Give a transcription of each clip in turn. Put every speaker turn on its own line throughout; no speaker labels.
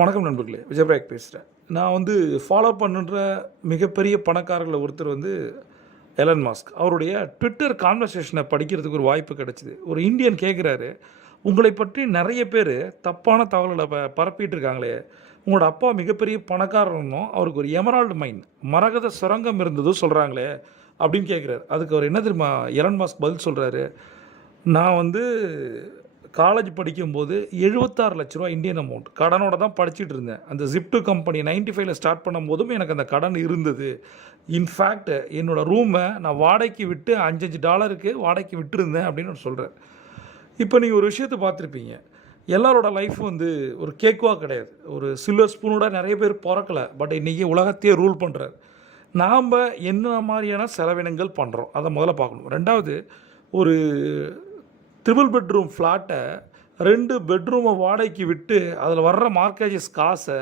வணக்கம் நண்பர்களே விஜயபிராக் பேசுகிறேன் நான் வந்து ஃபாலோ பண்ணுற மிகப்பெரிய பணக்காரர்களில் ஒருத்தர் வந்து எலன் மாஸ்க் அவருடைய ட்விட்டர் கான்வர்சேஷனை படிக்கிறதுக்கு ஒரு வாய்ப்பு கிடைச்சிது. ஒரு இந்தியன் கேட்குறாரு உங்களை பற்றி நிறைய பேர் தப்பான தகவல்களை ப பரப்பிட்டு இருக்காங்களே. உங்களோட அப்பா மிகப்பெரிய பணக்காரனும் அவருக்கு ஒரு எமரால்டு மைன் மரகத சுரங்கம் இருந்ததும் சொல்கிறாங்களே அப்படின்னு கேட்குறாரு அதுக்கு அவர் என்ன தெரியுமா எலன் மாஸ்க் பதில் சொல்கிறாரு நான் வந்து காலேஜ் படிக்கும்போது எழுபத்தாறு லட்ச ரூபா இந்தியன் அமௌண்ட் கடனோட தான் படிச்சுட்டு இருந்தேன். அந்த ஜிப்டு கம்பெனி நைன்டி ஃபைவ்ல ஸ்டார்ட் பண்ணும்போதும் எனக்கு அந்த கடன் இருந்தது. இன்ஃபேக்ட் என்னோட ரூமை நான் வாடகைக்கு விட்டு அஞ்சஞ்சு டாலருக்கு வாடகைக்கு விட்டுருந்தேன் அப்படின்னு நான் சொல்கிறேன் இப்போ நீங்கள் ஒரு விஷயத்தை பார்த்துருப்பீங்க. எல்லாரோட லைஃப் வந்து ஒரு கேக்குவா கிடையாது. ஒரு சில்வர் ஸ்பூனோட நிறைய பேர் பிறக்கல. பட் இன்றைக்கி உலகத்தையே ரூல் பண்ணுறாரு நாம் என்ன மாதிரியான செலவினங்கள் பண்ணுறோம் அதை முதல்ல பார்க்கணும். ரெண்டாவது ஒரு ட்ரிபிள் பெட்ரூம் ஃப்ளாட்டை ரெண்டு பெட்ரூமை வாடகைக்கு விட்டு அதில் வர்ற மார்க்கேஜஸ் காசை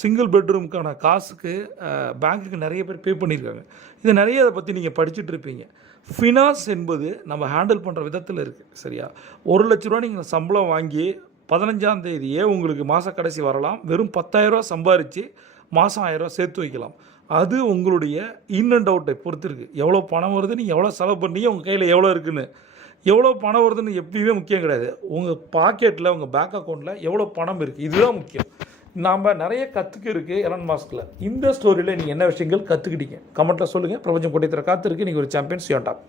சிங்கிள் பெட்ரூமுக்கான காசுக்கு பேங்க்குக்கு நிறைய பேர் பே பண்ணியிருக்காங்க. இது நிறைய அதை பற்றி நீங்கள் படிச்சுட்டு இருப்பீங்க. ஃபினான்ஸ் என்பது நம்ம ஹேண்டில் பண்ணுற விதத்தில் இருக்குது சரியா? ஒரு லட்ச ரூபா நீங்கள் சம்பளம் வாங்கி பதினஞ்சாம் தேதியே உங்களுக்கு மாத கடைசி வரலாம். வெறும் பத்தாயிரரூவா சம்பாரித்து மாதம் ஆயிரரூவா சேர்த்து வைக்கலாம். அது உங்களுடைய இன் அண்ட் அவுட்டை பொறுத்து இருக்குது எவ்வளோ பணம் வருது நீங்கள் எவ்வளோ செலவு பண்ணி உங்கள் கையில் எவ்வளோ இருக்குன்னு. எவ்வளோ பணம் வருதுன்னு எப்பயுமே முக்கியம் கிடையாது. உங்கள் பாக்கெட்டில் உங்கள் பேங்க் அக்கௌண்ட்டில் எவ்வளோ பணம் இருக்குது இதுதான் முக்கியம். நாம் நிறைய கற்றுக்க இருக்குது எலன் மாஸ்கில் இந்த ஸ்டோரியில் நீங்கள் என்ன விஷயங்கள் கற்றுக்கிட்டீங்க கமெண்ட்டில் சொல்லுங்கள் பிரபஞ்சம் கொட்டி தர காத்திருக்கு. நீங்கள் ஒரு சாம்பியன்ஸ் சியோன் டாப்